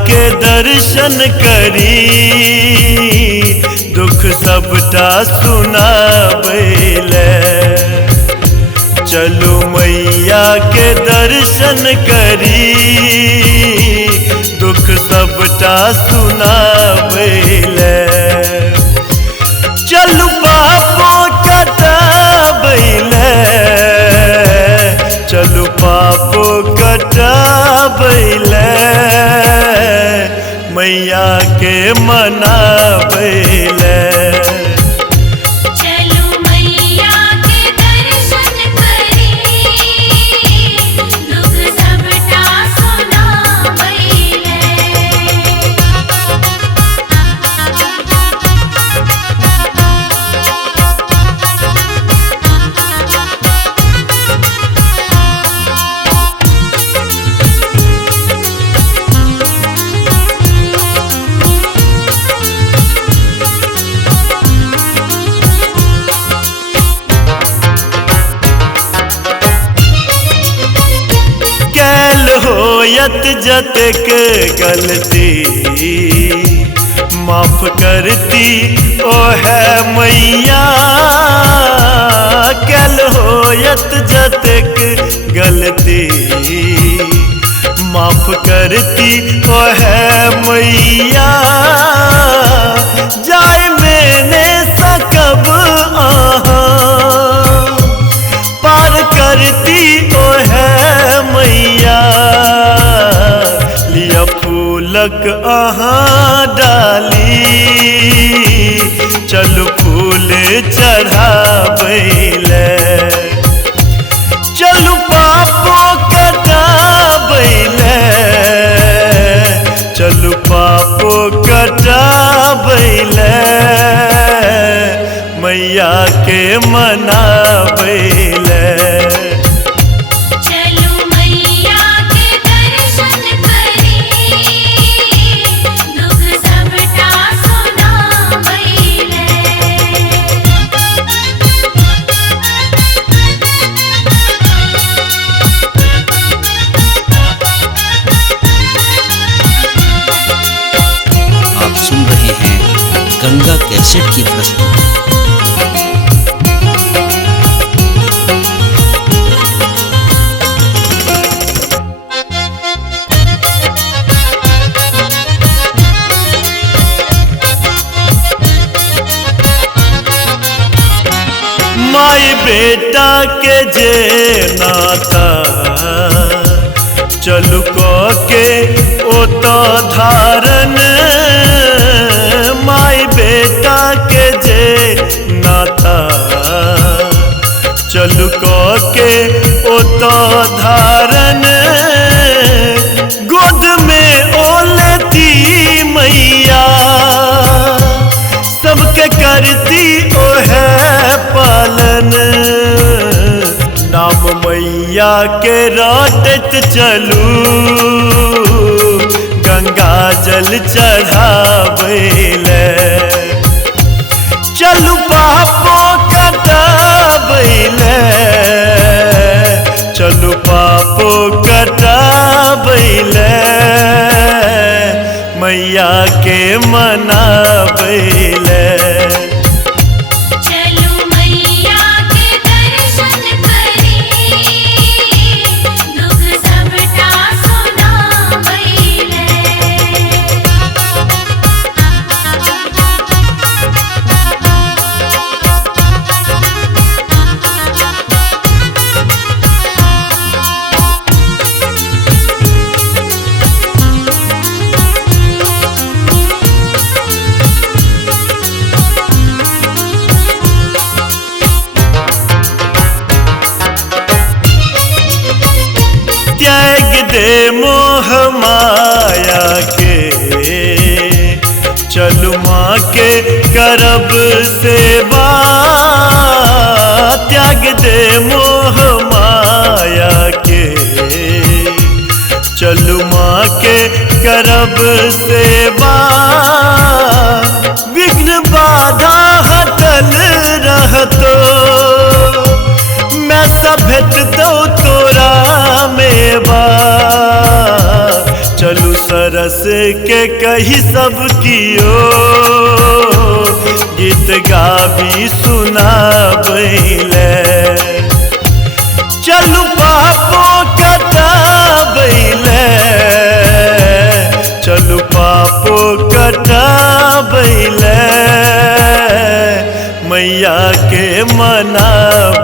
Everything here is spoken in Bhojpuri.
के दर्शन करी दुख सबटा सुनाबैले। चलू मैया के दर्शन करी दुख सबटा सुनाबैले। चलू पापो कटाबैले, चलू पापो कटाबैले, मैया के मनाबैले। होयत जतक गलती माफ करती ओ है मैया। कल होयत जतक गलती माफ करती ओ है मैया। जाय मैंने सकब आहा पार करती ओ है मैया। लिया फूलक अहाँ डाली चलू फूल चढ़ाबैले। चलू पापो कटाबैले, चलू पापो कटाबैले, मैया के मनाबैले। गंगा कैसेट की प्रस्तुति। माई बेटा के जे नाता चलू के ओ तो धारण। माई बेटा के जे नाता चलू के ओ तो धारण। गोद में ओलती मैया सबके करती ओ है पालन। नाम मैया के रटत चलू गंगा जल चढ़ाबैले। चलू पापो कटाबैले, चलू पापो कटाबैले, मैया के मनाबैले। त्याग दे मोह माया के चलू माँ के करब सेवा। त्याग दे मोह माया के चलू माँ के करब सेवा। विघ्न बाधा हटल रहतो मैं सब भेट दो तोरा मेवा। चलू सर बरस के कही सब कियो गीत गाबी सुनाबैले चलू पापो कटाबैले चलू पापो कटाबैले मैया के मनाबैले